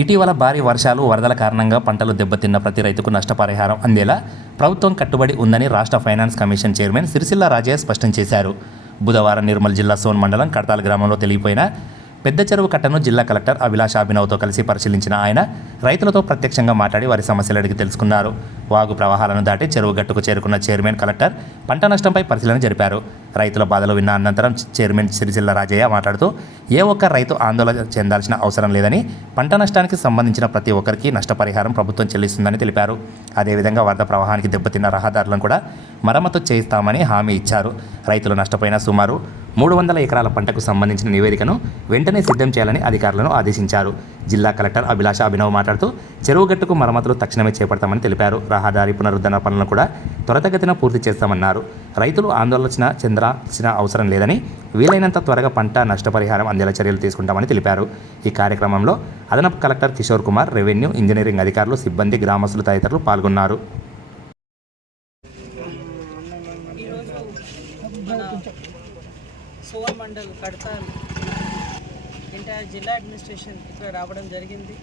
ఇటీవల భారీ వర్షాలు వరదల కారణంగా పంటలు దెబ్బతిన్న ప్రతి రైతుకు నష్టపరిహారం అందేలా ప్రభుత్వం కట్టుబడి ఉందని రాష్ట్ర finance commission chairman Sircilla Rajaiah స్పష్టం చేశారు. బుధవారం నిర్మల్ జిల్లా సోన్ మండలం కడతాల గ్రామంలో తెలియపోయిన పెద్ద చెరువు కట్టను జిల్లా కలెక్టర్ అభిలాష్ అభినవ్తో కలిసి పరిశీలించిన ఆయన రైతులతో ప్రత్యక్షంగా మాట్లాడి వారి సమస్యలు అడిగి తెలుసుకున్నారు. వాగు ప్రవాహాలను దాటి చెరువు గట్టుకు చేరుకున్న చైర్మన్ కలెక్టర్ పంట నష్టంపై పరిశీలన జరిపారు. రైతుల బాధలు విన్న అనంతరం చైర్మన్ సిరిజిల్ల రాజయ్య మాట్లాడుతూ ఏ ఒక్క రైతు ఆందోళన చెందాల్సిన అవసరం లేదని పంట నష్టానికి సంబంధించిన ప్రతి ఒక్కరికి నష్టపరిహారం ప్రభుత్వం చెల్లిస్తుందని తెలిపారు. అదేవిధంగా వరద ప్రవాహానికి దెబ్బతిన్న రహదారులను కూడా మరమ్మతు చేయిస్తామని హామీ ఇచ్చారు. రైతులు నష్టపోయిన సుమారు మూడు వందల ఎకరాల పంటకు సంబంధించిన నివేదికను వెంటనే సిద్ధం చేయాలని అధికారులను ఆదేశించారు. జిల్లా కలెక్టర్ అభిలాష అభినవ్ మాట్లాడుతూ చెరువు గట్టుకు మరమ్మతులు తక్షణమే చేపడతామని తెలిపారు. రహదారి పునరుద్ధరణ పనులను కూడా త్వరతగతిన పూర్తి చేస్తామన్నారు. రైతులు ఆందోళన చెందాల్సిన అవసరం లేదని వీలైనంత త్వరగా పంట నష్టపరిహారం అందేలా చర్యలు తీసుకుంటామని తెలిపారు. ఈ కార్యక్రమంలో అదనపు collector Kishore Kumar revenue engineering అధికారులు సిబ్బంది గ్రామస్తులు తదితరులు పాల్గొన్నారు. మండల్ కడతాల్ ఎంటైర్ జిల్లా అడ్మినిస్ట్రేషన్ ఇక్కడ రావడం జరిగింది.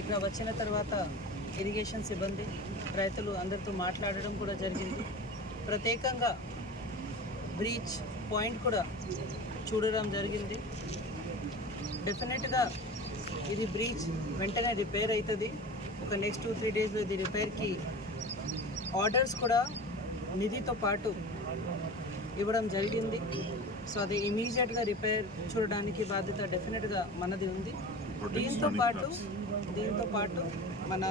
ఇక్కడ వచ్చిన తర్వాత ఇరిగేషన్ సిబ్బంది రైతులు అందరితో మాట్లాడడం కూడా జరిగింది. ప్రత్యేకంగా బ్రీచ్ పాయింట్ కూడా చూడడం జరిగింది. డెఫినెట్గా ఇది బ్రీచ్ వెంటనే రిపేర్ అవుతుంది. ఒక నెక్స్ట్ టూ త్రీ డేస్లో ఇది రిపేర్కి ఆర్డర్స్ కూడా నిధితో పాటు ఇవ్వడం జరిగింది. సో అది ఇమీడియట్గా రిపేర్ చూడడానికి బాధ్యత డెఫినెట్గా మనది ఉంది. దీంతో పాటు దీంతో పాటు మన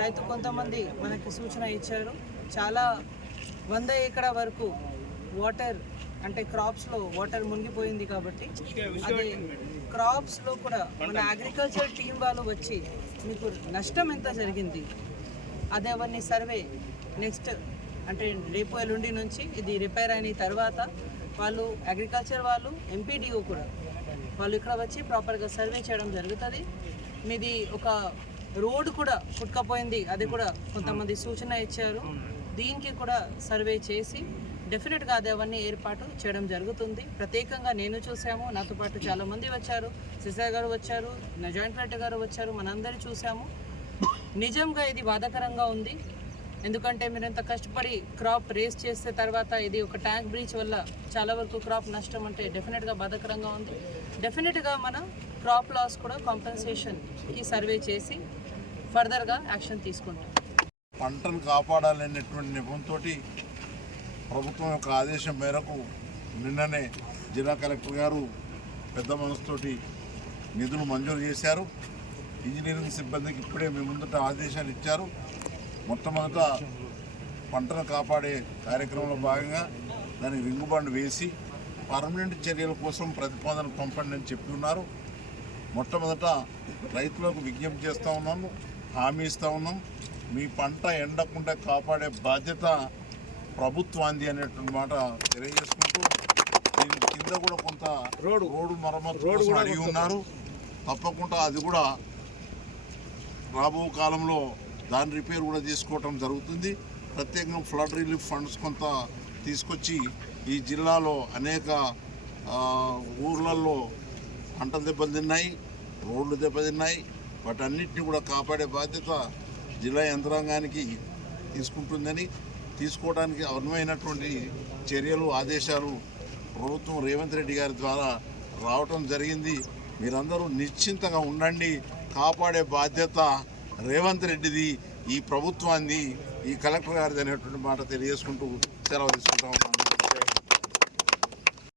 రైతు కొంతమంది మనకి సూచన ఇచ్చారు. చాలా వంద ఎకరా వరకు వాటర్ అంటే క్రాప్స్లో వాటర్ మునిగిపోయింది కాబట్టి అదే క్రాప్స్లో కూడా మన అగ్రికల్చర్ టీం వాళ్ళు వచ్చి మీకు నష్టం ఎంత జరిగింది? అదే అవన్నీ సర్వే నెక్స్ట్ అంటే రేపు ఎల్లుండి నుంచి ఇది రిపేర్ అయిన తర్వాత వాళ్ళు అగ్రికల్చర్ వాళ్ళు ఎంపీడీఓ కూడా వాళ్ళు ఇక్కడ వచ్చి ప్రాపర్గా సర్వే చేయడం జరుగుతుంది. మీది ఒక రోడ్ కూడా పుట్టుకపోయింది అది కూడా కొంతమంది సూచన ఇచ్చారు. దీనికి కూడా సర్వే చేసి డెఫినెట్గా అది అవన్నీ ఏర్పాటు చేయడం జరుగుతుంది. ప్రత్యేకంగా నేను చూసాము నాతో పాటు చాలామంది వచ్చారు. సిసార్ గారు వచ్చారు నా జాయింట్ గారు వచ్చారు మనందరూ చూసాము నిజంగా ఇది బాధాకరంగా ఉంది. ఎందుకంటే మీరు ఎంత కష్టపడి క్రాప్ రేస్ చేస్తే తర్వాత ఇది ఒక ట్యాంక్ బ్రీచ్ వల్ల చాలా వరకు క్రాప్ నష్టం అంటే డెఫినెట్గా బాధాకరంగా ఉంది. డెఫినెట్గా మన క్రాప్ లాస్ కూడా కాంపెన్సేషన్కి సర్వే చేసి ఫర్దర్గా యాక్షన్ తీసుకుంటాం. పంటను కాపాడాలనేటువంటి నిపుణంతో ప్రభుత్వం యొక్క ఆదేశం మేరకు నిన్ననే జిల్లా కలెక్టర్ గారు పెద్ద మనసుతోటి నిధులు మంజూరు చేశారు. ఇంజనీరింగ్ సిబ్బందికి ఇప్పుడే మీ ముందుట ఆదేశాలు ఇచ్చారు. మొట్టమొదట పంటను కాపాడే కార్యక్రమంలో భాగంగా దానికి రింగుబండ్ వేసి పర్మనెంట్ చర్యల కోసం ప్రతిపాదన పంపండి అని చెప్పి ఉన్నారు. మొట్టమొదట రైతులకు విజ్ఞప్తి చేస్తూ ఉన్నాము హామీ ఇస్తూ ఉన్నాం. మీ పంట ఎండకుండా కాపాడే బాధ్యత ప్రభుత్వాంది అనేటువంటి మాట తెలియజేసుకుంటూ దీని కింద కూడా కొంత రోడ్డు. రోడ్డు మరమ్మతు కోసం అడిగి ఉన్నారు. తప్పకుండా అది కూడా రాబో కాలంలో దాని రిపేర్ కూడా చేసుకోవటం జరుగుతుంది. ప్రత్యేకంగా ఫ్లడ్ రిలీఫ్ ఫండ్స్ కొంత తీసుకొచ్చి ఈ జిల్లాలో అనేక ఊర్లలో పంటలు దెబ్బతిన్నాయి రోడ్లు దెబ్బతిన్నాయి. వాటన్నిటిని కూడా కాపాడే బాధ్యత జిల్లా యంత్రాంగానికి తీసుకుంటుందని తీసుకోవడానికి అనువైనటువంటి చర్యలు ఆదేశాలు ప్రభుత్వం రేవంత్ రెడ్డి గారి ద్వారా రావటం జరిగింది. మీరందరూ నిశ్చింతగా ఉండండి. కాపాడే బాధ్యత రేవంత్ రెడ్డిది. ఈ ప్రభుత్వాన్ని ఈ కలెక్టర్ గారిది అనేటువంటి మాట తెలియజేసుకుంటూ సెలవు తీసుకుంటా ఉన్నాను.